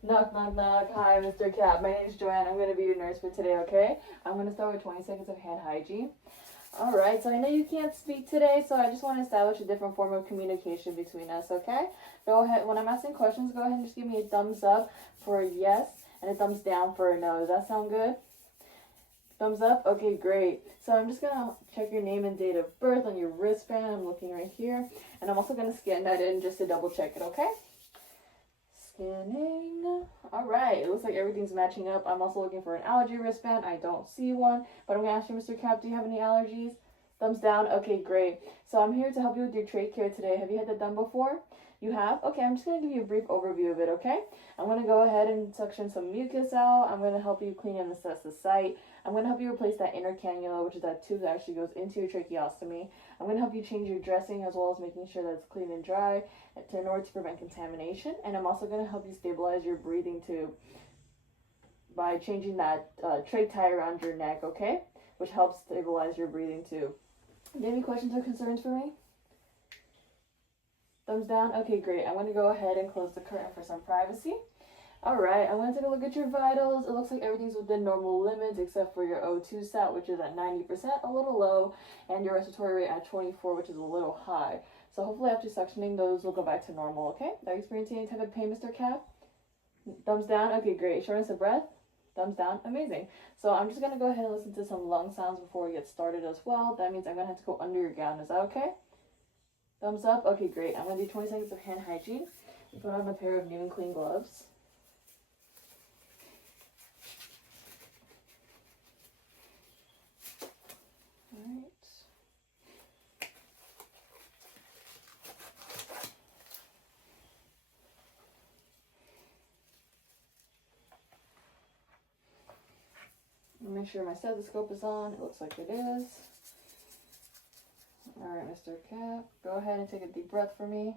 Knock, knock, knock. Hi, Mr. Cap. My name is Joanne. I'm going to be your nurse for today, okay? I'm going to start with 20 seconds of hand hygiene. Alright, so I know you can't speak today, so I just want to establish a different form of communication between us, okay? Go ahead. When I'm asking questions, go ahead and just give me a thumbs up for a yes and a thumbs down for a no. Does that sound good? Thumbs up? Okay, great. So I'm just going to check your name and date of birth on your wristband. I'm looking right here. And I'm also going to scan that in just to double check it, okay? Scanning. Alright, it looks like everything's matching up. I'm also looking for an allergy wristband. I don't see one. But I'm going to ask you, Mr. Cap, do you have any allergies? Thumbs down? Okay, great. So I'm here to help you with your trach care today. Have you had that done before? You have? Okay, I'm just going to give you a brief overview of it, okay? I'm going to go ahead and suction some mucus out. I'm going to help you clean and assess the site. I'm going to help you replace that inner cannula, which is that tube that actually goes into your tracheostomy. I'm going to help you change your dressing as well as making sure that it's clean and dry in order to prevent contamination. And I'm also going to help you stabilize your breathing tube by changing that trach tie around your neck, okay? Which helps stabilize your breathing tube. Do you have any questions or concerns for me? Thumbs down? Okay, great. I'm going to go ahead and close the curtain for some privacy. Alright, I'm going to take a look at your vitals. It looks like everything's within normal limits except for your O2 sat, which is at 90%, a little low, and your respiratory rate at 24, which is a little high. So hopefully after suctioning, those will go back to normal, okay? Are you experiencing any type of pain, Mr. Cap? Thumbs down? Okay, great. Shortness of breath? Thumbs down? Amazing. So I'm just going to go ahead and listen to some lung sounds before we get started as well. That means I'm going to have to go under your gown. Is that okay? Thumbs up? Okay, great. I'm going to do 20 seconds of hand hygiene. Put on a pair of new and clean gloves. Alright. Make sure my stethoscope is on. It looks like it is. Alright, Mr. Cap, go ahead and take a deep breath for me.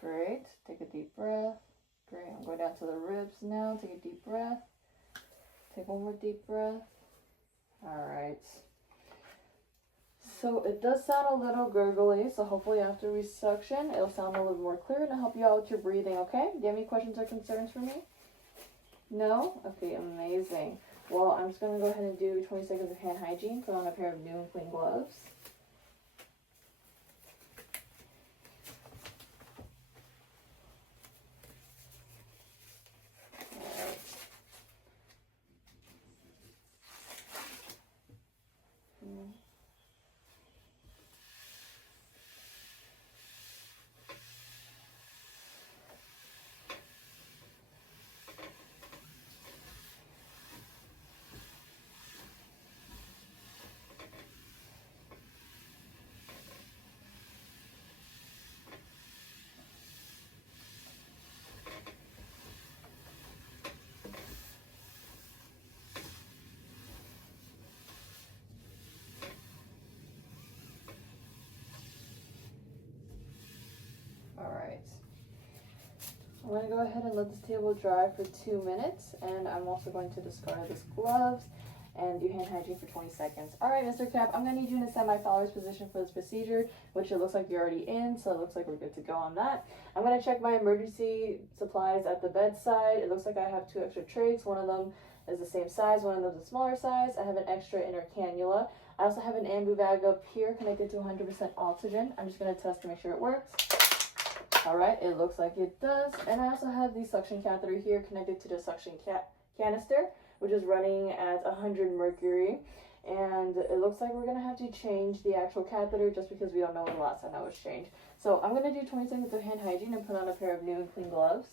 Great. Take a deep breath. Great. I'm going down to the ribs now. Take a deep breath. Take one more deep breath. Alright. So it does sound a little gurgly, so hopefully after we suction, it'll sound a little more clear and help you out with your breathing, okay? Do you have any questions or concerns for me? No? Okay, amazing. Well, I'm just going to go ahead and do 20 seconds of hand hygiene. Put on a pair of new and clean gloves. Alright. I'm going to go ahead and let this table dry for 2 minutes, and I'm also going to discard this gloves and do hand hygiene for 20 seconds. Alright, Mr. Cap, I'm going to need you in a semi-Fowler's position for this procedure, which it looks like you're already in, so it looks like we're good to go on that. I'm going to check my emergency supplies at the bedside. It looks like I have 2 extra trachs. One of them is the same size, one of them is a smaller size. I have an extra inner cannula. I also have an ambu bag up here connected to 100% oxygen. I'm just going to test to make sure it works. Alright, it looks like it does. And I also have the suction catheter here connected to the suction canister, which is running at 100 mercury. And it looks like we're going to have to change the actual catheter just because we don't know when the last time that was changed. So I'm going to do 20 seconds of hand hygiene and put on a pair of new and clean gloves.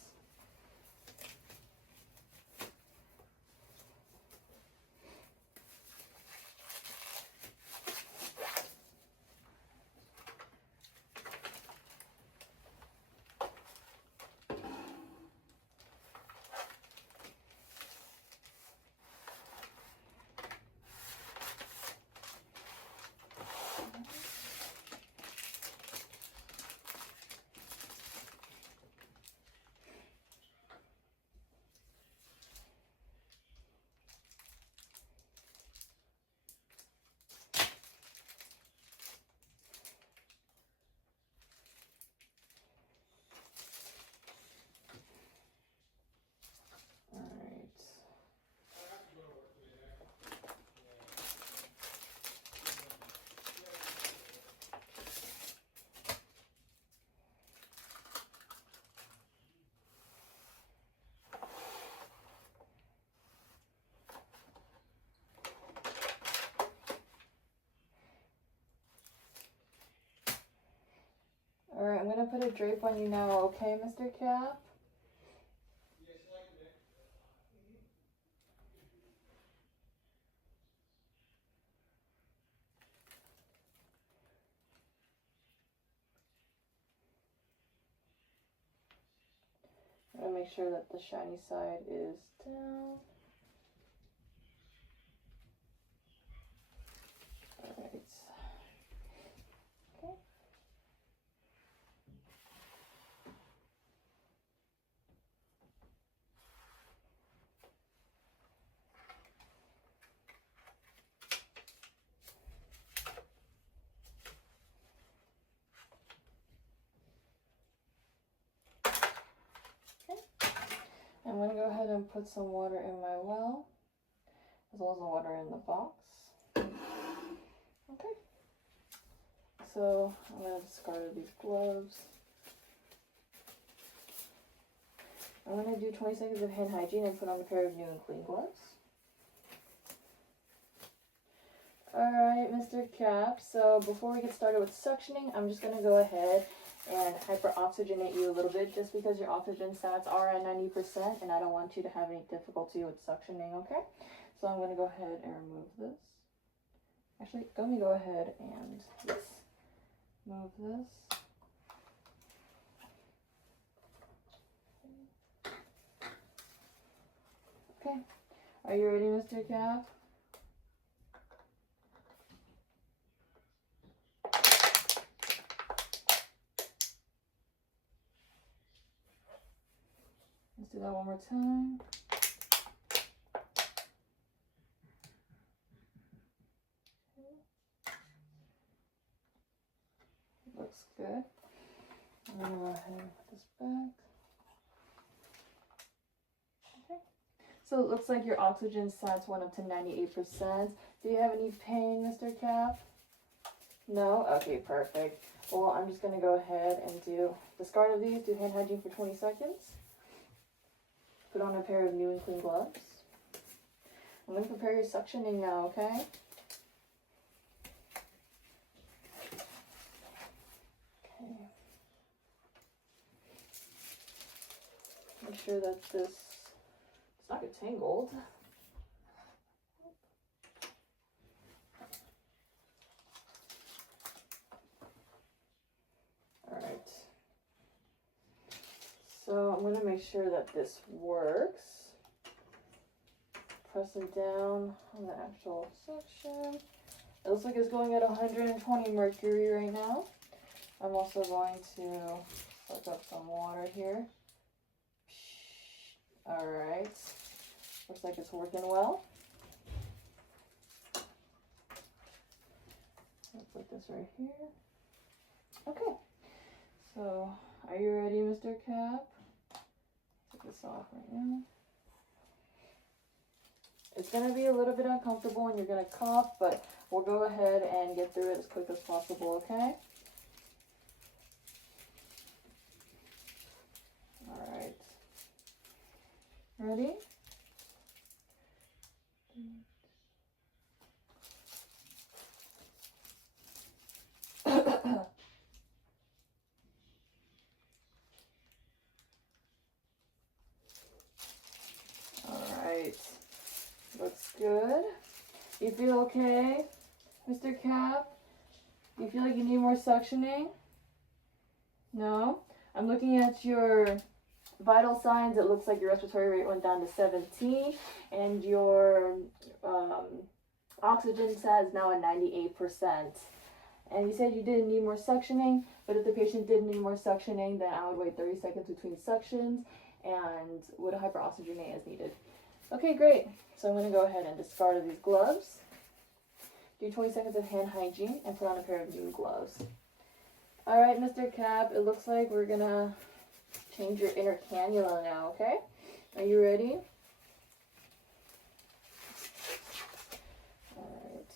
Alright, I'm gonna put a drape on you now, okay, Mr. Cap? I'm gonna make sure that the shiny side is down. Alright. Okay. I'm going to go ahead and put some water in my well, as well as the water in the box. Okay. So I'm going to discard these gloves. I'm going to do 20 seconds of hand hygiene and put on a pair of new and clean gloves. Alright, Mr. Cap, so before we get started with suctioning, I'm just going to go ahead and hyperoxygenate you a little bit, just because your oxygen sats are at 90% and I don't want you to have any difficulty with suctioning, okay? So I'm going to go ahead and remove this. Actually, let me go ahead and move this. Okay, are you ready, Mr. Cap? Let's do that one more time. Looks good. I'm going to go ahead and put this back. Okay. So it looks like your oxygen sats went up to 98%. Do you have any pain, Mr. Cap? No? Okay, perfect. Well, I'm just going to go ahead and do discard of these, do hand hygiene for 20 seconds. Put on a pair of new and clean gloves. I'm going to prepare your suctioning now, okay? Okay. Make sure that this does not get tangled. Alright. So I'm going to make sure that this works. Pressing down on the actual suction. It looks like it's going at 120 mercury right now. I'm also going to suck up some water here. Alright. Looks like it's working well. I'll put this right here. Okay. So, are you ready, Mr. Cap? Take this off right now. It's going to be a little bit uncomfortable and you're going to cough, but we'll go ahead and get through it as quick as possible, okay? Alright. Ready? Alright. Looks good. You feel okay, Mr. Cap? You feel like you need more suctioning? No? I'm looking at your vital signs. It looks like your respiratory rate went down to 17 and your oxygen sat is now at 98%. And you said you didn't need more suctioning, but if the patient did need more suctioning, then I would wait 30 seconds between suctions and would hyperoxygenate as needed. Okay, great. So I'm going to go ahead and discard these gloves. Do 20 seconds of hand hygiene and put on a pair of new gloves. Alright, Mr. Cap, it looks like we're going to change your inner cannula now, okay? Are you ready? Alright.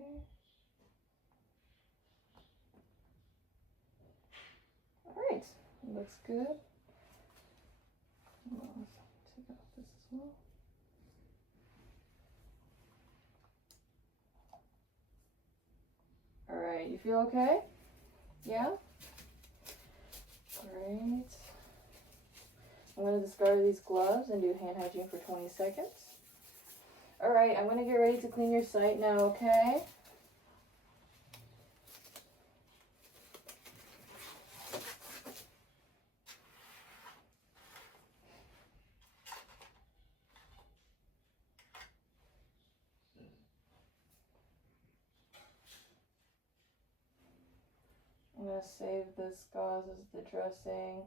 Okay. Alright, looks good. I'll take off this as well. Alright, you feel okay? Yeah? Great. I'm going to discard these gloves and do hand hygiene for 20 seconds. Alright, I'm going to get ready to clean your site now, okay? I'm going to save this gauze as the dressing.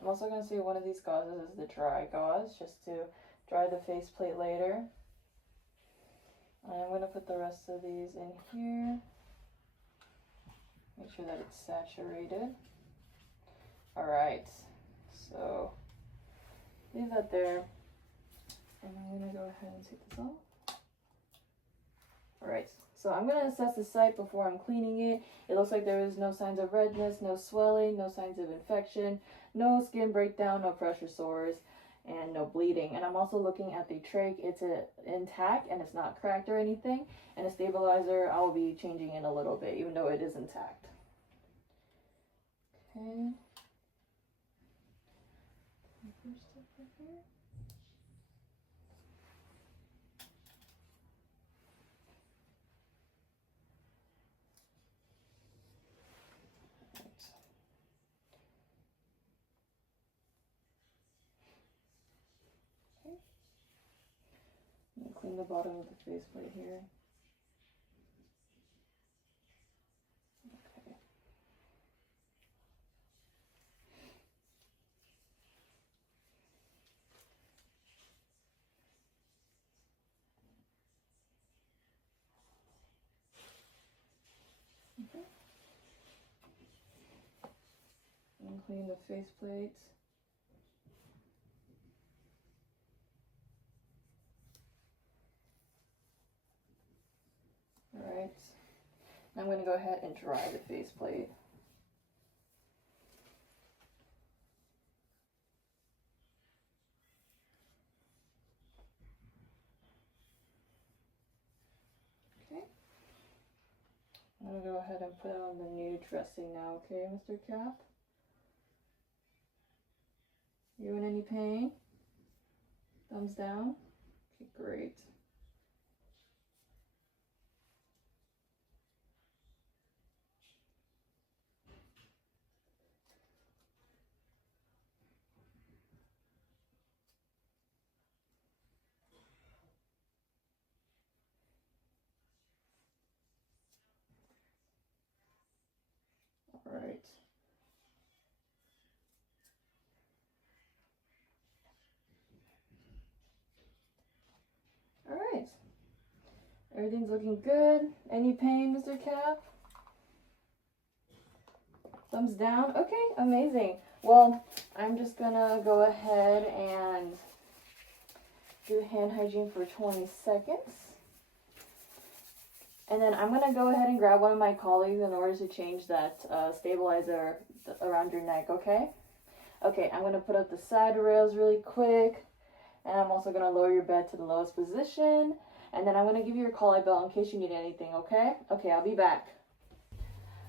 I'm also going to save one of these gauzes as the dry gauze, just to dry the faceplate later. And I'm going to put the rest of these in here. Make sure that it's saturated. Alright, so leave that there. And I'm going to go ahead and take this off. Alright, so I'm going to assess the site before I'm cleaning it. It looks like there is no signs of redness, no swelling, no signs of infection, no skin breakdown, no pressure sores, and no bleeding. And I'm also looking at the trach. It's intact and it's not cracked or anything. And a stabilizer, I will be changing in a little bit, even though it is intact. Okay. First step right here. Clean the bottom of the faceplate here. Okay. Okay. And clean the faceplate. Alright. I'm going to go ahead and dry the faceplate. Okay. I'm going to go ahead and put on the new dressing now, okay, Mr. Cap? You in any pain? Thumbs down? Okay, great. Alright. Alright. Everything's looking good. Any pain, Mr. Cap? Thumbs down? Okay, amazing. Well, I'm just gonna go ahead and do hand hygiene for 20 seconds. And then I'm gonna go ahead and grab one of my colleagues in order to change that stabilizer around your neck, okay? Okay, I'm gonna put up the side rails really quick. And I'm also gonna lower your bed to the lowest position. And then I'm gonna give you your collar belt in case you need anything, okay? Okay, I'll be back.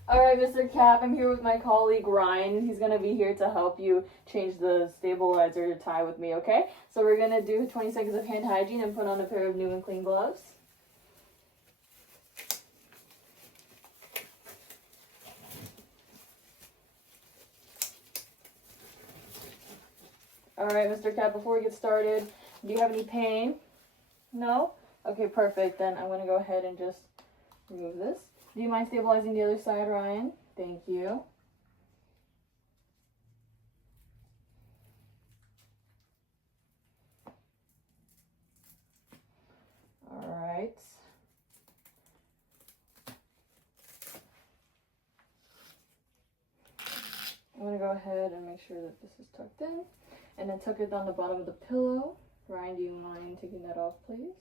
Alright, Mr. Cap, I'm here with my colleague Ryan. He's gonna be here to help you change the stabilizer tie with me, okay? So we're gonna do 20 seconds of hand hygiene and put on a pair of new and clean gloves. Alright, Mr. Cap, before we get started, do you have any pain? No? Okay, perfect. Then I'm gonna go ahead and just remove this. Do you mind stabilizing the other side, Ryan? Thank you. All right. I'm gonna go ahead and make sure that this is tucked in. And then tuck it down the bottom of the pillow. Ryan, do you mind taking that off, please?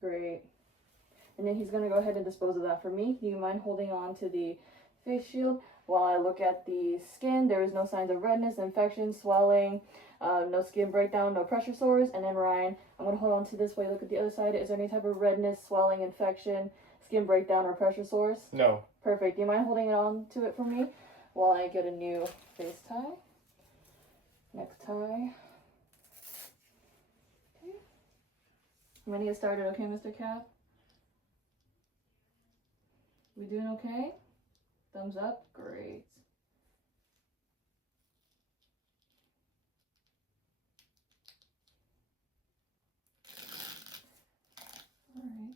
Great. And then he's going to go ahead and dispose of that for me. Do you mind holding on to the face shield while I look at the skin? There is no signs of redness, infection, swelling, no skin breakdown, no pressure sores. And then Ryan, I'm going to hold on to this while you look at the other side. Is there any type of redness, swelling, infection, skin breakdown, or pressure sores? No. Perfect. Do you mind holding on to it for me while I get a new face tie? Necktie. Okay. I'm going to get started, okay, Mr. Cap? We doing okay? Thumbs up? Great. All right.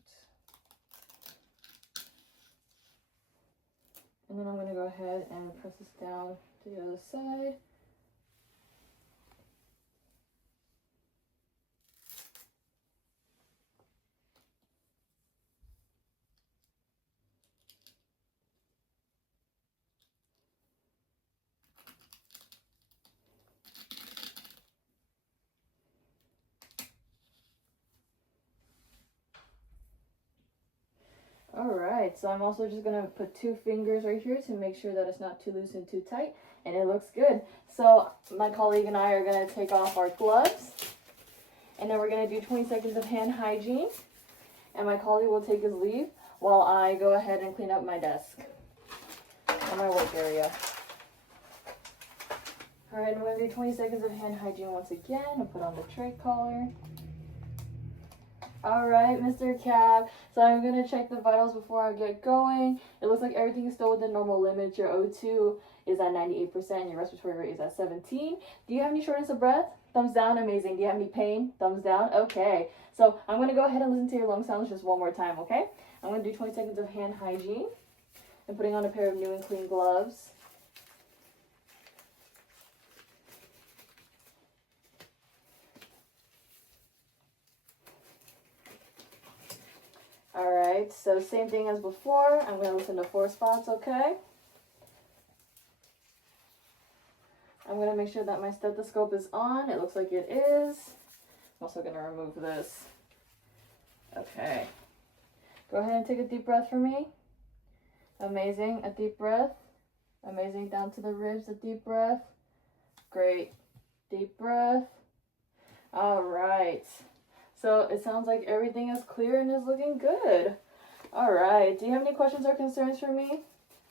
And then I'm going to go ahead and press this down to the other side. Alright, so I'm also just going to put 2 fingers right here to make sure that it's not too loose and too tight, and it looks good. So my colleague and I are going to take off our gloves, and then we're going to do 20 seconds of hand hygiene, and my colleague will take his leave while I go ahead and clean up my desk and my work area. Alright, I'm going to do 20 seconds of hand hygiene once again and put on the tray collar. Alright, Mr. Cap, so I'm going to check the vitals before I get going. It looks like everything is still within normal limits. Your O2 is at 98%, your respiratory rate is at 17. Do you have any shortness of breath? Thumbs down, amazing. Do you have any pain? Thumbs down, okay. So I'm going to go ahead and listen to your lung sounds just one more time, okay? I'm going to do 20 seconds of hand hygiene and putting on a pair of new and clean gloves. Alright, so same thing as before. I'm going to listen to 4 spots, okay? I'm going to make sure that my stethoscope is on. It looks like it is. I'm also going to remove this. Okay. Go ahead and take a deep breath for me. Amazing. A deep breath. Amazing. Down to the ribs, a deep breath. Great. Deep breath. Alright. So it sounds like everything is clear and is looking good. All right. Do you have any questions or concerns for me,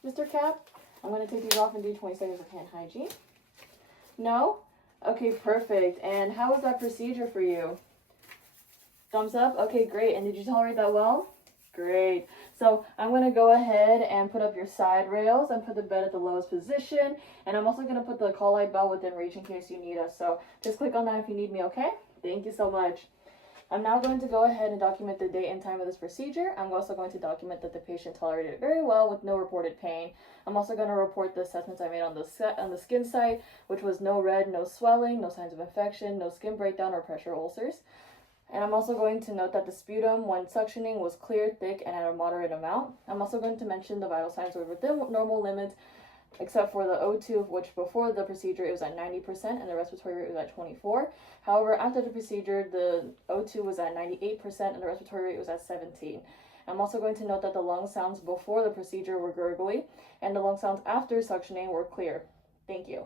Mr. Cap? I'm going to take these off and do 20 seconds of hand hygiene. No? Okay, perfect. And how was that procedure for you? Thumbs up? Okay, great. And did you tolerate that well? Great. So I'm going to go ahead and put up your side rails and put the bed at the lowest position. And I'm also going to put the call light bell within reach in case you need us. So just click on that if you need me, okay? Thank you so much. I'm now going to go ahead and document the date and time of this procedure. I'm also going to document that the patient tolerated it very well with no reported pain. I'm also going to report the assessments I made on the skin site, which was no red, no swelling, no signs of infection, no skin breakdown or pressure ulcers. And I'm also going to note that the sputum, when suctioning, was clear, thick, and at a moderate amount. I'm also going to mention the vital signs were within normal limits, except for the O2, which before the procedure it was at 90% and the respiratory rate was at 24. However, after the procedure, the O2 was at 98% and the respiratory rate was at 17. I'm also going to note that the lung sounds before the procedure were gurgly and the lung sounds after suctioning were clear. Thank you.